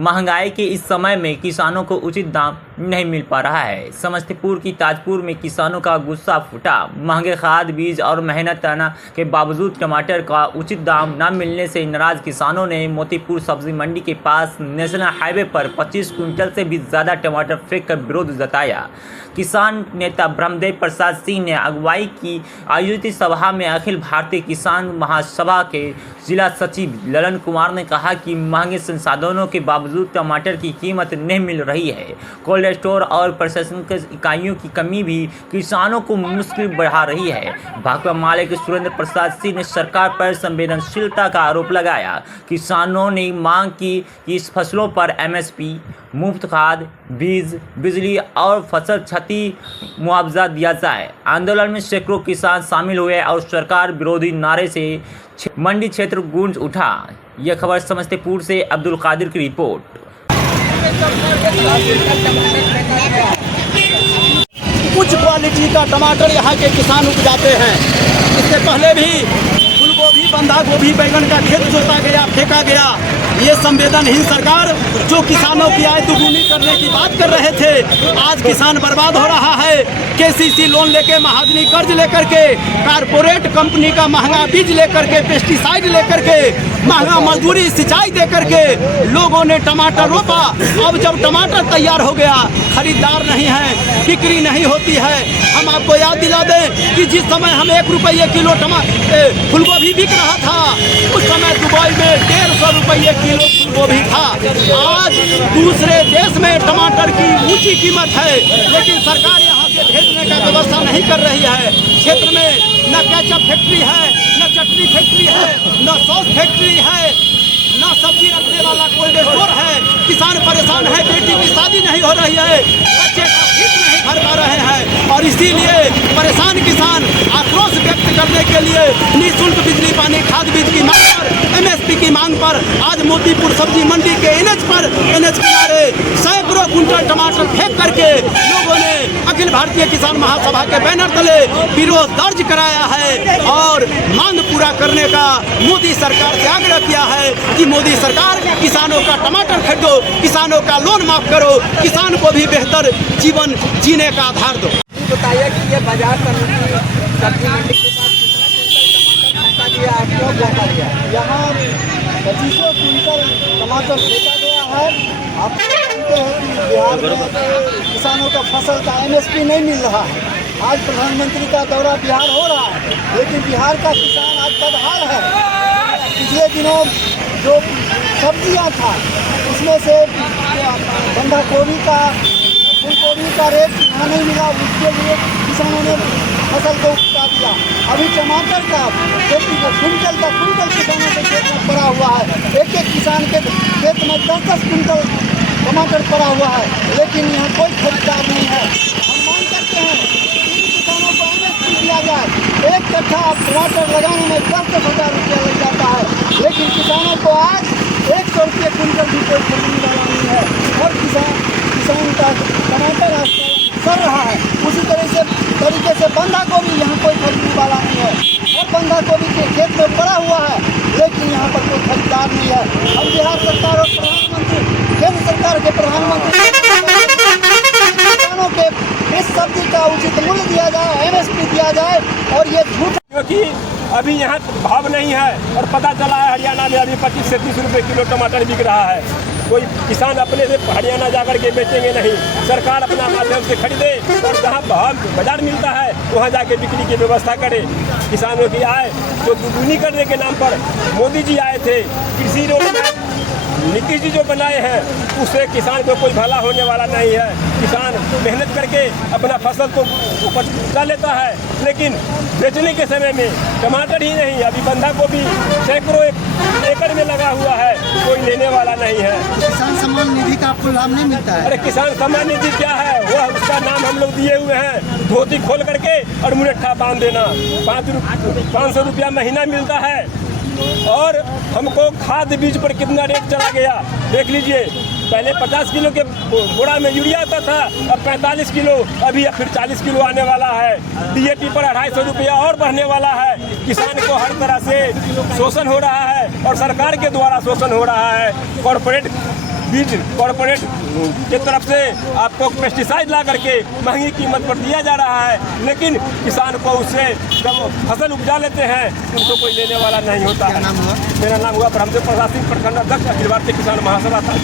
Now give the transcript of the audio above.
महंगाई के इस समय में किसानों को उचित दाम नहीं मिल पा रहा है। समस्तीपुर की ताजपुर में किसानों का गुस्सा फूटा। महंगे खाद बीज और मेहनत करने के बावजूद टमाटर का उचित दाम न मिलने से नाराज किसानों ने मोतीपुर सब्जी मंडी के पास नेशनल हाईवे पर 25 क्विंटल से भी ज़्यादा टमाटर फेंक कर विरोध जताया। किसान नेता ब्रह्मदेव प्रसाद सिंह ने अगुवाई की आयोजित सभा में अखिल भारतीय किसान महासभा के जिला सचिव ललन कुमार ने कहा कि महंगे संसाधनों के बावजूद टमाटर की कीमत नहीं मिल रही है। कोल्ड स्टोर और प्रशासनिक इकाइयों की कमी भी किसानों को मुश्किल बढ़ा रही है। भाकपा माले के सुरेंद्र प्रसाद सिंह ने सरकार पर संवेदनशीलता का आरोप लगाया। किसानों ने मांग की कि इस फसलों पर MSP, मुफ्त खाद, बीज, बिजली और फसल क्षति मुआवजा दिया जाए। आंदोलन में सैकड़ों किसान शामिल हुए और सरकार विरोधी नारे से मंडी क्षेत्र गूंज उठा। यह खबर समस्तीपुर से अब्दुल कादिर की रिपोर्ट। उच्च क्वालिटी का टमाटर यहाँ के किसान उपजाते हैं। इससे पहले भी फूलगोभी, बंधा गोभी, बैंगन का खेत जोता गया, फेंका गया। ये संवेदनहीन सरकार जो किसानों की आय दुगुनी करने की बात कर रहे थे, आज किसान बर्बाद हो रहा है। KCC लोन लेके, महाजनी कर्ज लेकर के, कारपोरेट कंपनी का महंगा बीज लेकर के, पेस्टिसाइड लेकर के, महंगा मजदूरी सिंचाई दे करके लोगों ने टमाटर रोपा। अब जब टमाटर तैयार हो गया, खरीदार नहीं है, बिक्री नहीं होती है। हम आपको याद दिला दें कि जिस समय हम 1 रुपये किलो फूलगोभी बिक रहा था, उस समय दुबई में 150 रुपये किलो फूलगोभी था। आज दूसरे देश में टमाटर की ऊंची कीमत है, लेकिन सरकार यहाँ से भेजने का व्यवस्था नहीं कर रही है। क्षेत्र में न केचप फैक्ट्री है, न चटनी फैक्ट्री है, न सॉस फैक्ट्री है, न सब्जी रखने वाला कोल्ड स्टोर है। किसान परेशान है, बेटी की शादी नहीं हो रही है, बच्चे का फीस नहीं भर पा रहे हैं, और इसीलिए परेशान किसान आक्रोश व्यक्त करने के लिए निःशुल्क बिजली, पानी, खाद, बीज की मांग पर, MSP की मांग पर आज मोतीपुर सब्जी मंडी के NH किनारे सैकड़ों कुंटल टमाटर फेंक करके लोगों ने अखिल भारतीय किसान महासभा के बैनर तले विरोध दर्ज कराया है और मांग पूरा करने का मोदी सरकार से आग्रह किया है कि मोदी सरकार किसानों का टमाटर खरीदो, किसानों का लोन माफ करो, किसान को भी बेहतर जीवन जीने का आधार दो। बताइए कि ये बाजार समिति सब्जी मंडी के पास कितना कुंटल टमाटर फेंका गया, क्यों फेंका गया? यहाँ 25 क्विंटल टमाटर फेंका गया है। आप जानते हैं कि बिहार में किसानों का फसल का MSP नहीं मिल रहा है। आज प्रधानमंत्री का दौरा बिहार हो रहा है, लेकिन बिहार का किसान आज बदहाल है। पिछले दिनों जो सब्जियां था, उसमें से बंधा गोभी का, फूलगोभी का रेट यहाँ नहीं मिला, उसके लिए किसानों ने फसल को उपजा दिया। अभी टमाटर का खेती का कुंटल किसानों के खेत में पड़ा हुआ है। एक किसान के खेत में 10-10 कुंटल टमाटर पड़ा हुआ है, लेकिन यहाँ कोई खरीदार नहीं है। हम मांग करते हैं इन किसानों को MSP दिया जाए। एक कट्ठा टमाटर लगाने में 10-10 हज़ार रुपया लग जाता है, लेकिन किसानों को आज 100 रुपये कुंटल भी कोई खरीदने वाला नहीं है। और किसान का टमाटर आज कर रहा है। उसी तरीके से बंधा गोभी यहाँ कोई खरीदने वाला नहीं है, और बंधा गोभी के खेत में पड़ा हुआ है, लेकिन यहाँ पर कोई खरीदार नहीं है। हम बिहार सरकार और प्रधानमंत्री, केंद्र सरकार के प्रधानमंत्री किसानों के इस सब्जी का उचित मूल्य दिया जाए, MSP दिया जाए, और ये झूठ, क्योंकि अभी यहाँ भाव नहीं है। और पता चला है हरियाणा में अभी 25 से 30 रुपये किलो टमाटर बिक रहा है। कोई किसान अपने से हरियाणा जाकर के बेचेंगे नहीं, सरकार अपना माध्यम से खरीदे और जहाँ भाव बाजार मिलता है वहाँ जाके बिक्री की व्यवस्था करे। किसानों की आय जो दुगुनी करने के नाम पर मोदी जी आए थे, कृषि रोड नीतीश जी जो बनाए हैं, उससे किसान को कोई भला होने वाला नहीं है। किसान मेहनत करके अपना फसल को उपज कर लेता है, लेकिन बेचने के समय में टमाटर ही नहीं, अभी बंधा गोभी सैकड़ों एकड़ में लगा हुआ है, कोई लेने वाला नहीं है। किसान सम्मान निधि का आपको लाभ नहीं मिलता है? अरे किसान सम्मान निधि क्या है? वो उसका नाम हम लोग दिए हुए हैं, धोती खोल करके और मुरट्ठा बांध देना। 500 रुपया महीना मिलता है, और हमको खाद बीज पर कितना रेट चला गया देख लीजिए। पहले 50 किलो के बोरा में यूरिया आता था, अब 45 किलो, अभी फिर 40 किलो आने वाला है। DAP पर 250 रुपया और बढ़ने वाला है। किसान को हर तरह से शोषण हो रहा है, और सरकार के द्वारा शोषण हो रहा है। कॉरपोरेट बीज कॉरपोरेट के तरफ से आपको पेस्टिसाइड ला करके महंगी कीमत पर दिया जा रहा है, लेकिन किसान को उससे जब फसल उपजा लेते हैं उनको कोई लेने वाला नहीं होता है। मेरा नाम हुआ ब्रह्मदेव प्रसाद सिंह, प्रखंड अध्यक्ष, अखिल भारतीय किसान महासभा था।